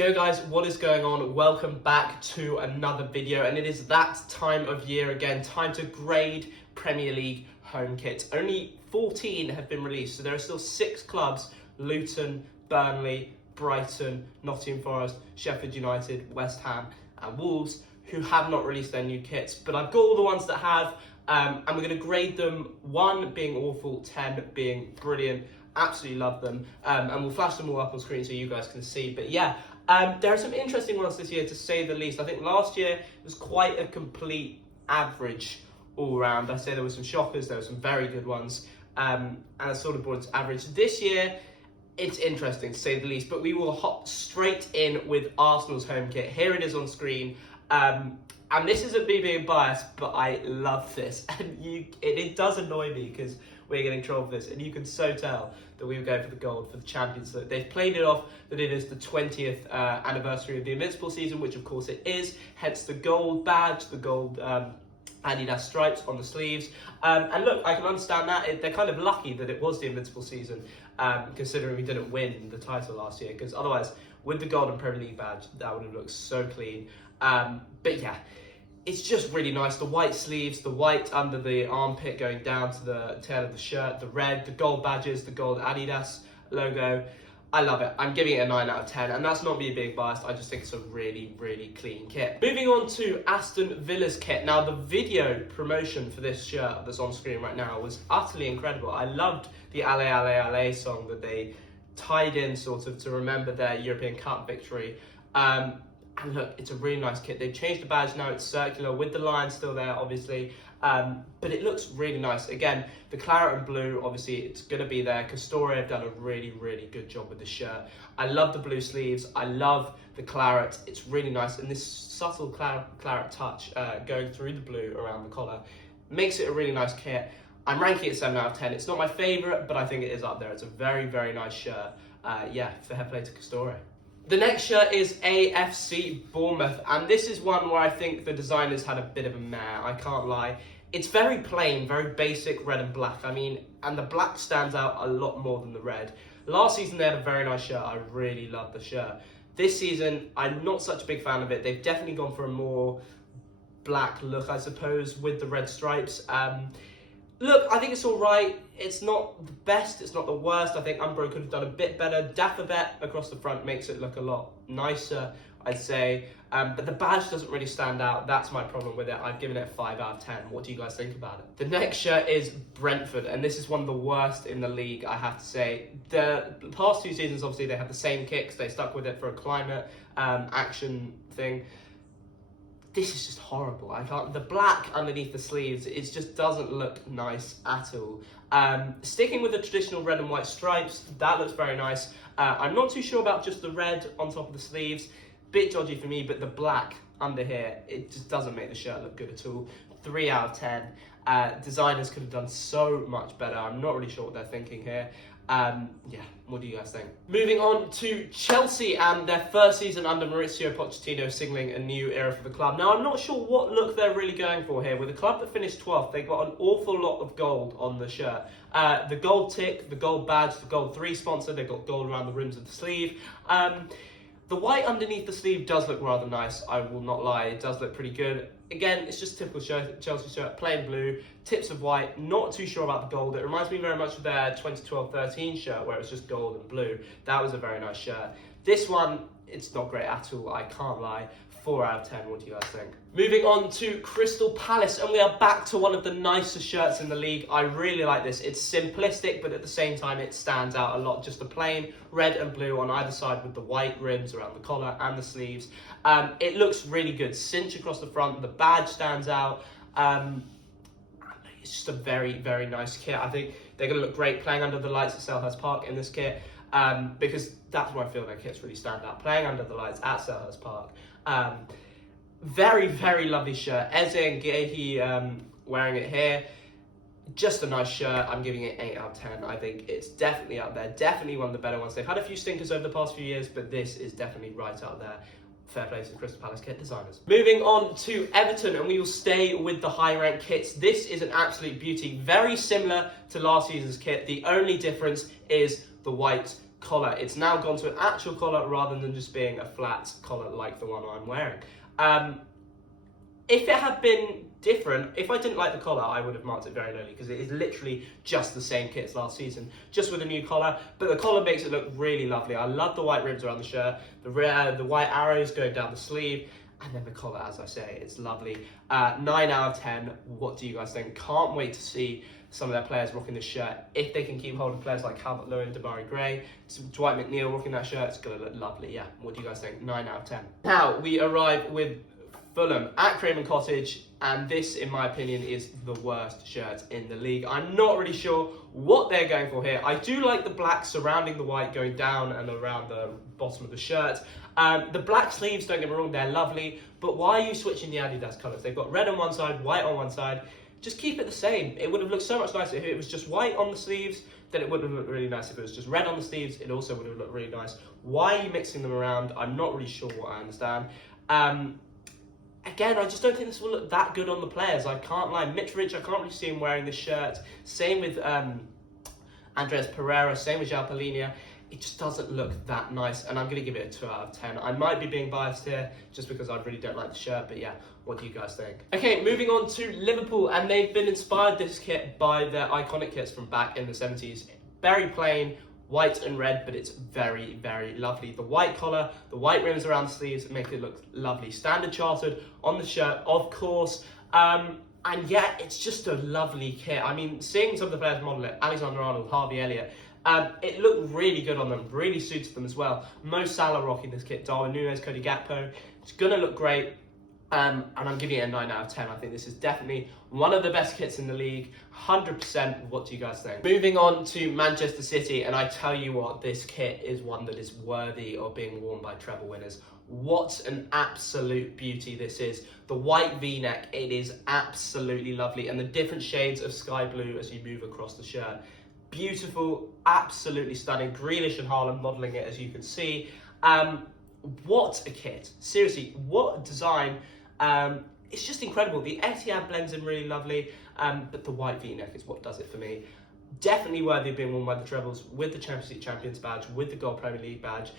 Yo guys, what is going on? Welcome back to another video, and it is that time of year again, time to grade Premier League home kits. Only 14 have been released, so there are still 6 clubs: Luton, Burnley, Brighton, Nottingham Forest, Sheffield United, West Ham and Wolves who have not released their new kits. But I've got all the ones that have, and we're going to grade them, 1 being awful, 10 being brilliant. Absolutely love them, and we'll flash them all up on screen so you guys can see. But yeah, there are some interesting ones this year, to say the least. I think last year was quite a complete average all round. I say there were some shockers, there were some very good ones, and I sort of brought it to average. This year, it's interesting to say the least, but we will hop straight in with Arsenal's home kit. Here it is on screen. And this isn't me being biased, but I love this. And it does annoy me because we're getting trolled for this, and you can so tell that we were going for the gold for the Champions League. They've played it off that it is the 20th anniversary of the Invincible season, which of course it is, hence the gold badge, the gold Adidas stripes on the sleeves. And look, I can understand that. They're kind of lucky that it was the Invincible season, considering we didn't win the title last year, because otherwise, with the golden Premier League badge, that would have looked so clean. But yeah, it's just really nice. The white sleeves, the white under the armpit going down to the tail of the shirt, the red, the gold badges, the gold Adidas logo. I love it. I'm giving it a 9 out of 10, and that's not me being biased. I just think it's a really, really clean kit. Moving on to Aston Villa's kit. Now, the video promotion for this shirt that's on screen right now was utterly incredible. I loved the Ale Ale Ale song that they tied in sort of to remember their European Cup victory. And look, it's a really nice kit. They've changed the badge now, it's circular with the line still there, obviously. But it looks really nice. Again, the claret and blue, obviously, it's going to be there. Castore have done a really, really good job with the shirt. I love the blue sleeves. I love the claret. It's really nice. And this subtle claret touch going through the blue around the collar makes it a really nice kit. I'm ranking it 7 out of 10. It's not my favourite, but I think it is up there. It's a very, very nice shirt. Yeah, fair play to Castore. The next shirt is AFC Bournemouth, and this is one where I think the designers had a bit of a mare, I can't lie. It's very plain, very basic red and black. I mean, and the black stands out a lot more than the red. Last season they had a very nice shirt. I really loved the shirt. This season, I'm not such a big fan of it. They've definitely gone for a more black look, I suppose, with the red stripes. Look, I think it's all right. It's not the best, it's not the worst. I think Umbro could have done a bit better. Dapperbet across the front makes it look a lot nicer, I'd say. But the badge doesn't really stand out. That's my problem with it. I've given it a 5 out of 10. What do you guys think about it? The next shirt is Brentford, and this is one of the worst in the league, I have to say. The past 2 seasons, obviously, they had the same kicks. They stuck with it for a climate action thing. This is just horrible. I can't. The black underneath the sleeves, it just doesn't look nice at all. Sticking with the traditional red and white stripes, that looks very nice. I'm not too sure about just the red on top of the sleeves. Bit dodgy for me, but the black under here, it just doesn't make the shirt look good at all. 3 out of 10. Designers could have done so much better. I'm not really sure what they're thinking here. Yeah, what do you guys think? Moving on to Chelsea and their first season under Mauricio Pochettino, signalling a new era for the club. Now, I'm not sure what look they're really going for here. With a club that finished 12th, they got an awful lot of gold on the shirt. The gold tick, the gold badge, the gold 3 sponsor, they've got gold around the rims of the sleeve. The white underneath the sleeve does look rather nice, I will not lie. It does look pretty good. Again, it's just a typical Chelsea shirt, plain blue, tips of white, not too sure about the gold. It reminds me very much of their 2012-13 shirt where it was just gold and blue. That was a very nice shirt. This one, it's not great at all, I can't lie. 4 out of 10, what do you guys think? Moving on to Crystal Palace, and we are back to one of the nicest shirts in the league. I really like this. It's simplistic, but at the same time, it stands out a lot. Just the plain red and blue on either side with the white rims around the collar and the sleeves. It looks really good. Cinch across the front, the badge stands out. It's just a very, very nice kit. I think they're going to look great playing under the lights at Selhurst Park in this kit, because that's where I feel their kits really stand out. Playing under the lights at Selhurst Park. Very, very lovely shirt. Eze Ngehi wearing it here. Just a nice shirt. I'm giving it 8 out of 10. I think it's definitely up there. Definitely one of the better ones. They've had a few stinkers over the past few years, but this is definitely right up there. Fair play to the Crystal Palace kit designers. Moving on to Everton, and we will stay with the high-rank kits. This is an absolute beauty. Very similar to last season's kit. The only difference is the white collar. It's now gone to an actual collar rather than just being a flat collar like the one I'm wearing. If it had been different, if I didn't like the collar, I would have marked it very lowly, because it is literally just the same kit as last season, just with a new collar. But the collar makes it look really lovely. I love the white rims around the shirt, the white arrows going down the sleeve, and then the collar, as I say, it's lovely. 9 out of 10. What do you guys think? Can't wait to see some of their players rocking this shirt. If they can keep hold of players like Calvert-Lewin, Demarai Gray, Dwight McNeil rocking that shirt, it's going to look lovely. Yeah, what do you guys think? 9 out of 10. Now, we arrive with Fulham at Craven Cottage, and this, in my opinion, is the worst shirt in the league. I'm not really sure what they're going for here. I do like the black surrounding the white going down and around the bottom of the shirt. The black sleeves, don't get me wrong, they're lovely, but why are you switching the Adidas colours? They've got red on one side, white on one side. Just keep it the same. It would have looked so much nicer if it was just white on the sleeves. Then it would have looked really nice. If it was just red on the sleeves, it also would have looked really nice. Why are you mixing them around? I'm not really sure what I understand. Again, I just don't think this will look that good on the players. I can't lie. Mitrovic, I can't really see him wearing this shirt. Same with Andreas Pereira, same with João Palhinha. It just doesn't look that nice, and I'm going to give it a 2 out of 10. I might be being biased here, just because I really don't like the shirt, but yeah, what do you guys think? Okay, moving on to Liverpool, and they've been inspired, this kit, by their iconic kits from back in the 70s. Very plain, white and red, but it's very, very lovely. The white collar, the white rims around the sleeves make it look lovely. Standard chartered on the shirt, of course. And yeah, it's just a lovely kit. I mean, seeing some of the players model it, Alexander Arnold, Harvey Elliott, it looked really good on them, really suited them as well. Mo Salah rocking this kit, Darwin Núñez, Cody Gakpo. It's going to look great. And I'm giving it a 9 out of 10. I think this is definitely one of the best kits in the league. 100%. What do you guys think? Moving on to Manchester City, and I tell you what, this kit is one that is worthy of being worn by treble winners. What an absolute beauty this is. The white V-neck, it is absolutely lovely. And the different shades of sky blue as you move across the shirt. Beautiful, absolutely stunning. Grealish and Haaland modelling it, as you can see. What a kit. Seriously, what a design. It's just incredible. The Etihad blends in really lovely, but the white V-neck is what does it for me. Definitely worthy of being worn by the trebles, with the Champions League Champions badge, with the Gold Premier League badge.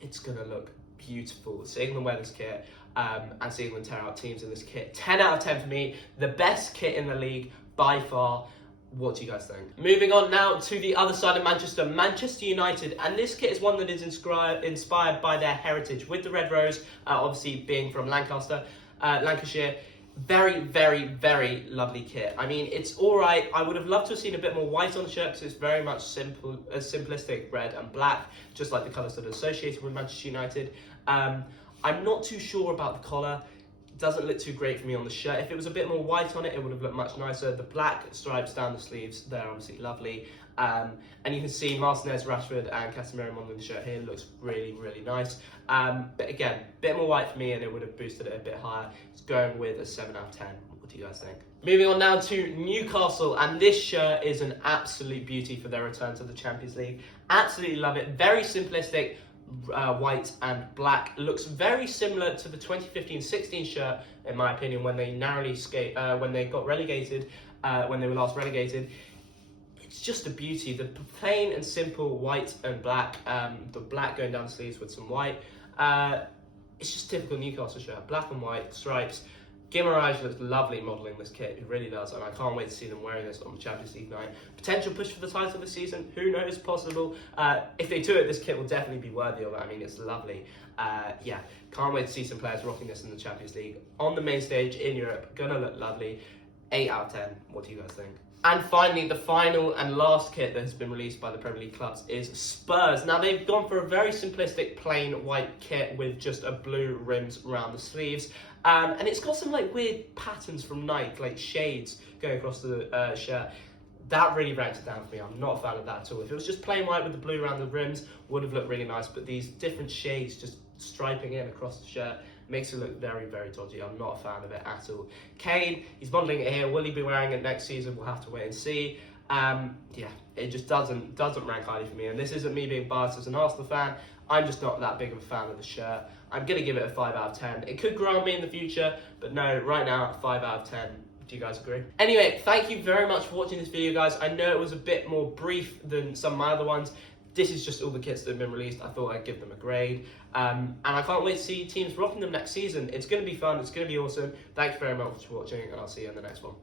It's going to look beautiful. Seeing them wear this kit and seeing them tear out teams in this kit. 10 out of 10 for me. The best kit in the league by far. What do you guys think? Moving on now to the other side of Manchester, Manchester United, and this kit is one that is inspired by their heritage, with the Red Rose, obviously being from Lancashire. Very, very, very lovely kit. I mean, it's all right. I would have loved to have seen a bit more white on the shirt, because it's very much simplistic red and black, just like the colours that are associated with Manchester United. I'm not too sure about the collar. Doesn't look too great for me on the shirt. If it was a bit more white on it, it would have looked much nicer. The black stripes down the sleeves, they're obviously lovely. And you can see Martinez, Rashford and Casemiro modelling the shirt here. Looks really, really nice. But again, a bit more white for me and it would have boosted it a bit higher. It's going with a 7 out of 10. What do you guys think? Moving on now to Newcastle, and this shirt is an absolute beauty for their return to the Champions League. Absolutely love it. Very simplistic. White and black. Looks very similar to the 2015-16 shirt, in my opinion, when they when they got relegated, when they were last relegated. It's just a beauty. The plain and simple white and black, the black going down the sleeves with some white. It's just typical Newcastle shirt, black and white stripes. Guimaraes looks lovely modelling this kit, it really does, and I can't wait to see them wearing this on the Champions League night. Potential push for the title this season, who knows, possible. If they do it, this kit will definitely be worthy of it. I mean, it's lovely. Yeah, can't wait to see some players rocking this in the Champions League. On the main stage in Europe, gonna look lovely. 8 out of 10, what do you guys think? And finally, the final and last kit that has been released by the Premier League clubs is Spurs. Now, they've gone for a very simplistic, plain white kit with just a blue rims around the sleeves. And it's got some like weird patterns from Nike, like shades going across the shirt. That really ranks it down for me. I'm not a fan of that at all. If it was just plain white with the blue around the rims, would have looked really nice. But these different shades just striping in across the shirt makes it look very, very dodgy. I'm not a fan of it at all. Kane, he's modelling it here. Will he be wearing it next season? We'll have to wait and see. Yeah, it just doesn't rank highly for me. And this isn't me being biased as an Arsenal fan. I'm just not that big of a fan of the shirt. I'm going to give it a 5 out of 10. It could grow on me in the future, but no, right now, 5 out of 10. Do you guys agree? Anyway, thank you very much for watching this video, guys. I know it was a bit more brief than some of my other ones. this is just all the kits that have been released. I thought I'd give them a grade. And I can't wait to see teams rocking them next season. It's going to be fun. It's going to be awesome. Thanks very much for watching, and I'll see you in the next one.